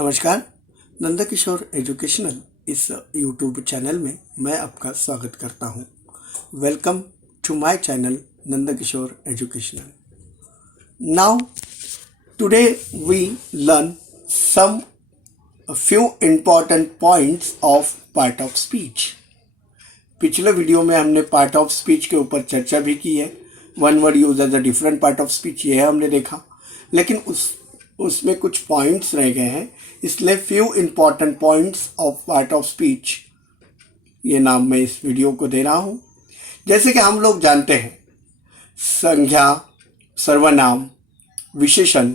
नमस्कार। नंद किशोर एजुकेशनल इस YouTube channel में मैं आपका स्वागत करता हूं। Welcome to my channel Nand Kishore educational. Now today we learn some few important points of part of speech. पिछले वीडियो में हमने पार्ट ऑफ स्पीच के ऊपर चर्चा भी की है। One word use as a different part of speech ये हमने देखा, लेकिन उसमें कुछ पॉइंट्स रह गए हैं, इसलिए few important points of part of speech ये नाम मैं इस वीडियो को दे रहा हूँ। जैसे कि हम लोग जानते हैं, संज्ञा, सर्वनाम, विशेषण,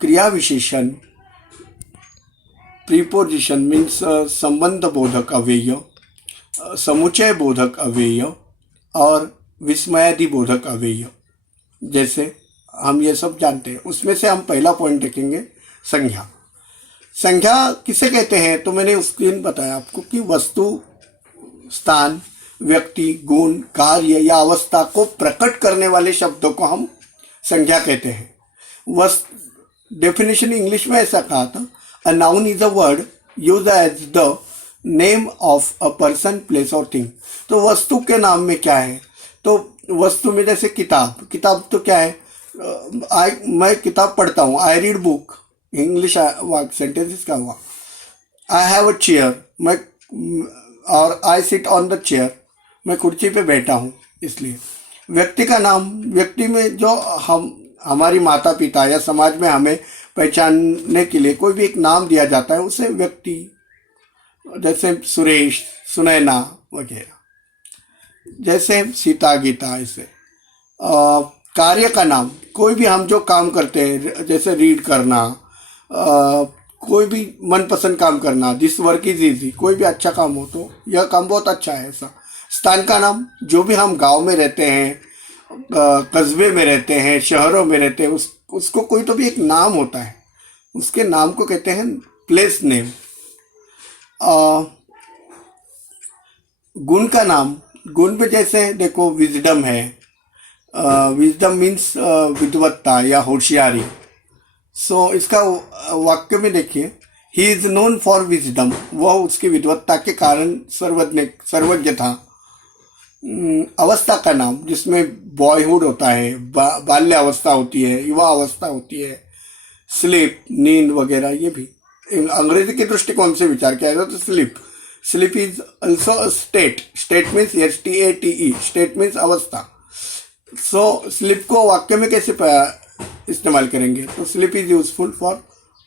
क्रिया विशेषण, प्रीपोजिशन मीन्स संबंध बोधक अव्यय, समुच्चय बोधक अव्यय और विस्मयादि बोधक अव्यय, जैसे हम ये सब जानते हैं। उसमें से हम पहला पॉइंट देखेंगे, संज्ञा। संज्ञा किसे कहते हैं? तो मैंने उस दिन बताया आपको कि वस्तु, स्थान, व्यक्ति, गुण, कार्य या अवस्था को प्रकट करने वाले शब्दों को हम संज्ञा कहते हैं। डेफिनेशन इंग्लिश में ऐसा कहा था, a noun is a word use as the name of a person, place और थिंग। तो वस्तु के नाम में क्या है? तो वस्तु में जैसे किताब तो क्या है? मैं किताब पढ़ता हूँ, I read book, English sentence इसका हुआ। आई हैव अ चेयर, और I sit on the chair, मैं कुर्सी पे बैठा हूँ। इसलिए व्यक्ति का नाम, व्यक्ति में जो हमारी माता पिता या समाज में हमें पहचानने के लिए कोई भी एक नाम दिया जाता है, उसे व्यक्ति, जैसे सुरेश, सुनैना वगैरह, जैसे सीता, गीता। ऐसे कार्य का नाम, कोई भी हम जो काम करते हैं, जैसे रीड करना, कोई भी मनपसंद काम करना, दिस वर्क इज इजी, कोई भी अच्छा काम हो तो यह काम बहुत अच्छा है, ऐसा। स्थान का नाम, जो भी हम गांव में रहते हैं, कस्बे में रहते हैं, शहरों में रहते हैं, उसको कोई तो भी एक नाम होता है, उसके नाम को कहते हैं प्लेस नेम। गुण का नाम, गुण में जैसे देखो विजडम है, विजडम मीन्स विद्वत्ता या होशियारी। सो इसका वाक्य में देखिए, he is known for wisdom, वह उसकी विद्वत्ता के कारण सर्वज्ञ था। अवस्था का नाम, जिसमें बॉयहुड होता है, बाल्य अवस्था होती है, युवा अवस्था होती है, स्लीप, नींद वगैरह, ये भी अंग्रेजी के दृष्टिकोण से विचार किया जाए तो sleep is also a state means STATE, state means अवस्था। सो स्लीप को वाक्य में कैसे इस्तेमाल करेंगे? तो sleep is useful for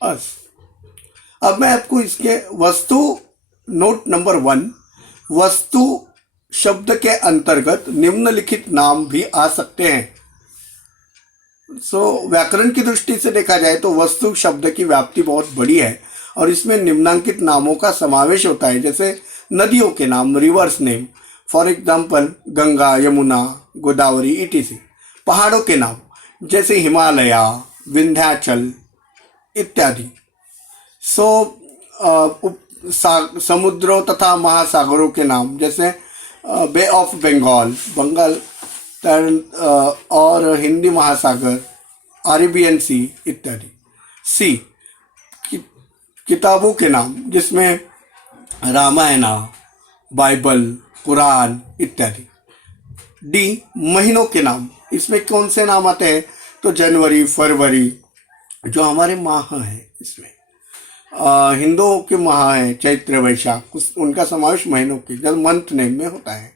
us. अब मैं आपको इसके वस्तु, नोट नंबर 1, वस्तु शब्द के अंतर्गत निम्नलिखित नाम भी आ सकते हैं। व्याकरण की दृष्टि से देखा जाए तो वस्तु शब्द की व्याप्ति बहुत बड़ी है और इसमें निम्नांकित नामों का समावेश होता है, जैसे नदियों के नाम, reverse name, for example Ganga, Yamuna, Godavari etc। पहाड़ों के नाम, जैसे हिमालय, विंध्याचल इत्यादि। समुद्रों तथा महासागरों के नाम, जैसे बे ऑफ बंगाल और हिंदी महासागर, अरेबियन सी इत्यादि। सी, किताबों के नाम, जिसमें रामायण, बाइबल, कुरान इत्यादि। डी, महीनों के नाम, इसमें कौन से नाम आते हैं? तो जनवरी, फरवरी, जो हमारे माह हैं। इसमें हिंदुओं के माह हैं, चैत्र, वैशाख, उनका समावेश महीनों के, जब मंथ नेम में होता है।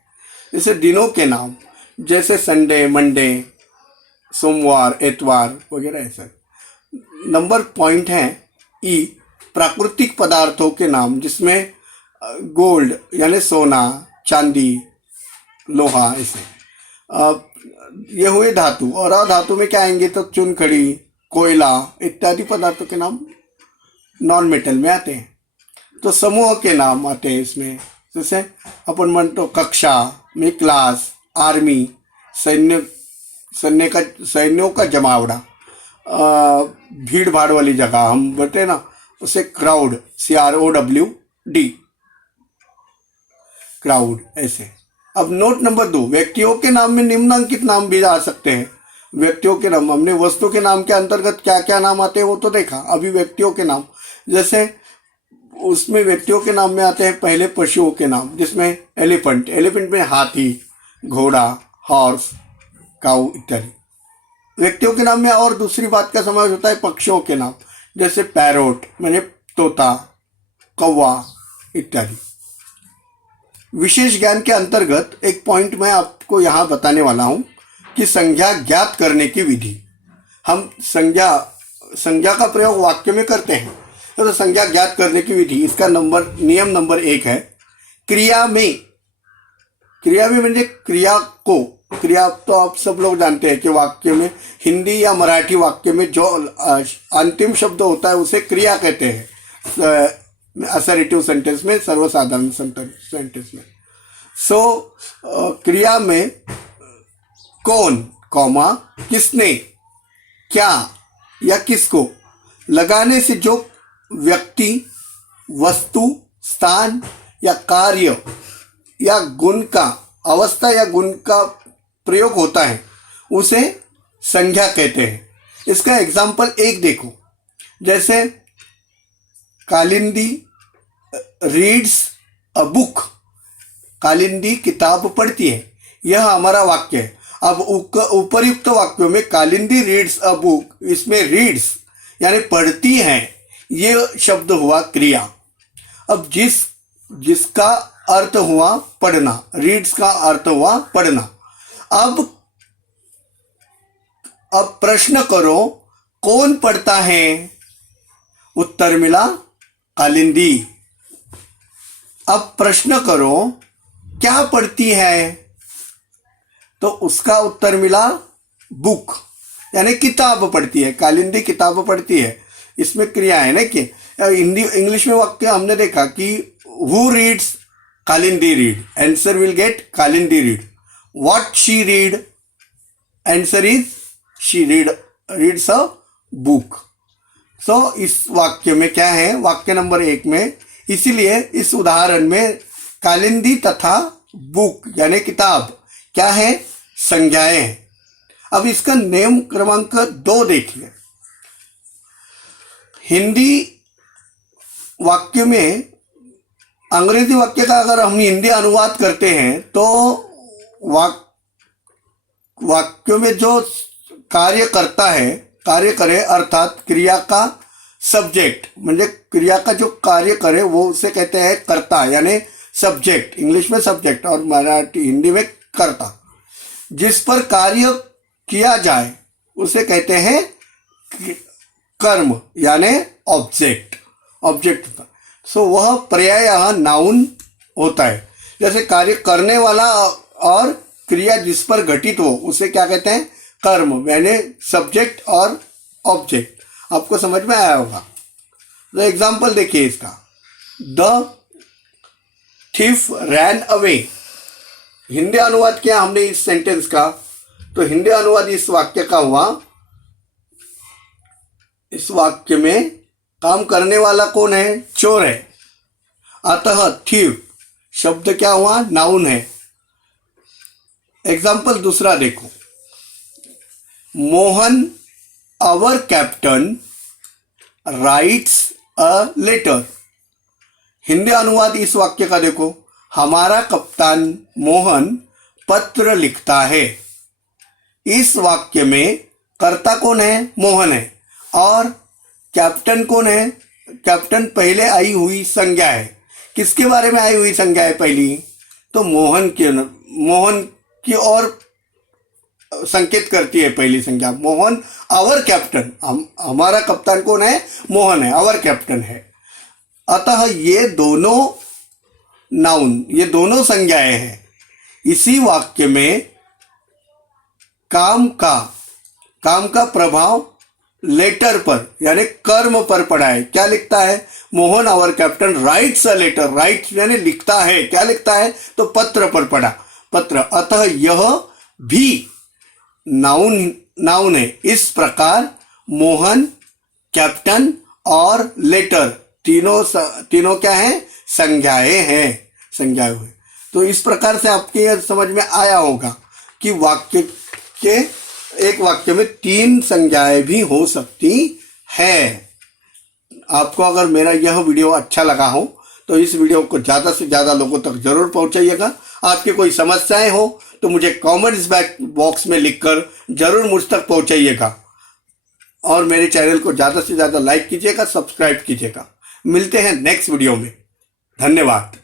जैसे दिनों के नाम, जैसे संडे, मंडे, सोमवार, एतवार वगैरह ऐसा। नंबर पॉइंट है ई, प्राकृतिक पदार्थों के नाम, जिसमें गोल्ड यानी सोना, चांदी, लोहा, ऐसे। ये हुए धातु, और अधातु में क्या आएंगे? तो चुनखड़ी, कोयला इत्यादि पदार्थों के नाम नॉन मेटल में आते हैं। तो समूह के नाम आते हैं इसमें, जैसे अपन मन तो कक्षा में क्लास, आर्मी, सैन्यों का जमावड़ा, भीड़ भाड़ वाली जगह हम बोलते हैं ना, उसे क्राउड, CROWD, क्राउड, ऐसे। अब नोट नंबर 2, व्यक्तियों के नाम में निम्नांकित नाम भी आ सकते हैं। व्यक्तियों के नाम, हमने वस्तु के नाम के अंतर्गत क्या क्या नाम आते हैं वो तो देखा। अभी व्यक्तियों के नाम, जैसे उसमें व्यक्तियों के नाम में आते हैं पहले पशुओं के नाम, जिसमें एलिफेंट, एलिफेंट में हाथी, घोड़ा, हॉर्स, काऊ इत्यादि व्यक्तियों के नाम में। और दूसरी बात का समावेश होता है पक्षियों के नाम, जैसे पैरोट मैंने तोता, कौवा इत्यादि। विशेष ज्ञान के अंतर्गत एक पॉइंट मैं आपको यहाँ बताने वाला हूँ कि संज्ञा ज्ञात करने की विधि। हम संज्ञा का प्रयोग वाक्य में करते हैं, तो संज्ञा ज्ञात करने की विधि, इसका नियम नंबर 1 है क्रिया में। क्रिया में म्हणजे क्रिया तो आप सब लोग जानते हैं कि वाक्य में, हिंदी या मराठी वाक्य में जो अंतिम शब्द होता है उसे क्रिया कहते हैं, असर्टिव सेंटेंस में, सर्वसाधारण सेंटेंस में। क्रिया में कौन, कॉमा, किसने, क्या या किसको लगाने से जो व्यक्ति, वस्तु, स्थान या कार्य या गुण का, अवस्था या गुण का प्रयोग होता है उसे संज्ञा कहते हैं। इसका एग्जाम्पल एक देखो, जैसे Kalindi reads a book, Kalindi किताब पढ़ती है, यह हमारा वाक्य है। अब उपरयुक्त वाक्यों में कालिंदी रीड्स अ बुक, इसमें रीड्स यानी पढ़ती है, ये शब्द हुआ क्रिया। अब जिसका अर्थ हुआ पढ़ना, रीड्स का अर्थ हुआ पढ़ना। अब प्रश्न करो कौन पढ़ता है, उत्तर मिला कालिंदी। अब प्रश्न करो क्या पढ़ती है, तो उसका उत्तर मिला बुक, यानी किताब पढ़ती है, कालिंदी किताब पढ़ती है। इसमें क्रिया है ना कि इंग्लिश में वाक्य हमने देखा कि who reads, Kalindi read, answer will get Kalindi read. What she read, answer is she reads a book. इस वाक्य में क्या है, वाक्य नंबर 1 में, इसीलिए इस उदाहरण में कालिंदी तथा बुक यानी किताब क्या है, संज्ञाएं हैं। अब इसका नियम क्रमांक 2 देखिए। हिंदी वाक्य में अंग्रेजी वाक्य का अगर हम हिंदी अनुवाद करते हैं तो वाक्य में जो कार्य करता है, कार्य करे अर्थात क्रिया का सब्जेक्ट, म्हणजे क्रिया का जो कार्य करे वो उसे कहते हैं कर्ता, यानी सब्जेक्ट, इंग्लिश में सब्जेक्ट और मराठी हिंदी में कर्ता। जिस पर कार्य किया जाए उसे कहते हैं कर्म, यानी ऑब्जेक्ट। वह पर्याय यहाँ नाउन होता है। जैसे कार्य करने वाला और क्रिया जिस पर घटित हो उसे क्या कहते हैं, कर्म, यानी सब्जेक्ट और ऑब्जेक्ट। आपको समझ में आया होगा। तो एग्जाम्पल देखिए इसका, the thief ran away. Hindi अनुवाद किया हमने इस सेंटेंस का, तो हिंदी अनुवाद इस वाक्य का हुआ, इस वाक्य में काम करने वाला कौन है, चोर है। अतः थीव शब्द क्या हुआ, नाउन है। एग्जाम्पल दूसरा देखो, Mohan our captain writes a letter. Hindi अनुवाद इस वाक्य का देखो, हमारा कप्तान मोहन पत्र लिखता है। इस वाक्य में कर्ता कौन है, मोहन है, और कैप्टन कौन है, कैप्टन पहले आई हुई संज्ञा है। किसके बारे में आई हुई संज्ञा है पहली, तो मोहन की ओर संकेत करती है पहली संज्ञा। मोहन आवर कैप्टन, हमारा कप्तान कौन है, मोहन है, आवर कैप्टन है। अतः ये दोनों नाउन, ये दोनों संज्ञाएं हैं। इसी वाक्य में काम का प्रभाव लेटर पर यानी कर्म पर पड़ा है। क्या लिखता है, Mohan our captain writes a letter, writes यानी लिखता है, क्या लिखता है, तो पत्र पर पड़ा, पत्र। अतः यह भी नाउन है। इस प्रकार मोहन, कैप्टन और लेटर तीनों क्या है, संज्ञाएं हैं, संज्ञाएं हुए। तो इस प्रकार से आपके समझ में आया होगा कि वाक्य के एक वाक्य में 3 संज्ञाएं भी हो सकती है। आपको अगर मेरा यह वीडियो अच्छा लगा हो तो इस वीडियो को ज़्यादा से ज़्यादा लोगों तक जरूर पहुंचाइएगा। आपकी कोई समस्याएं हो तो मुझे कमेंट्स बॉक्स में लिखकर जरूर मुझ तक पहुंचाइएगा और मेरे चैनल को ज़्यादा से ज़्यादा लाइक कीजिएगा, सब्सक्राइब कीजिएगा। मिलते हैं नेक्स्ट वीडियो में। धन्यवाद।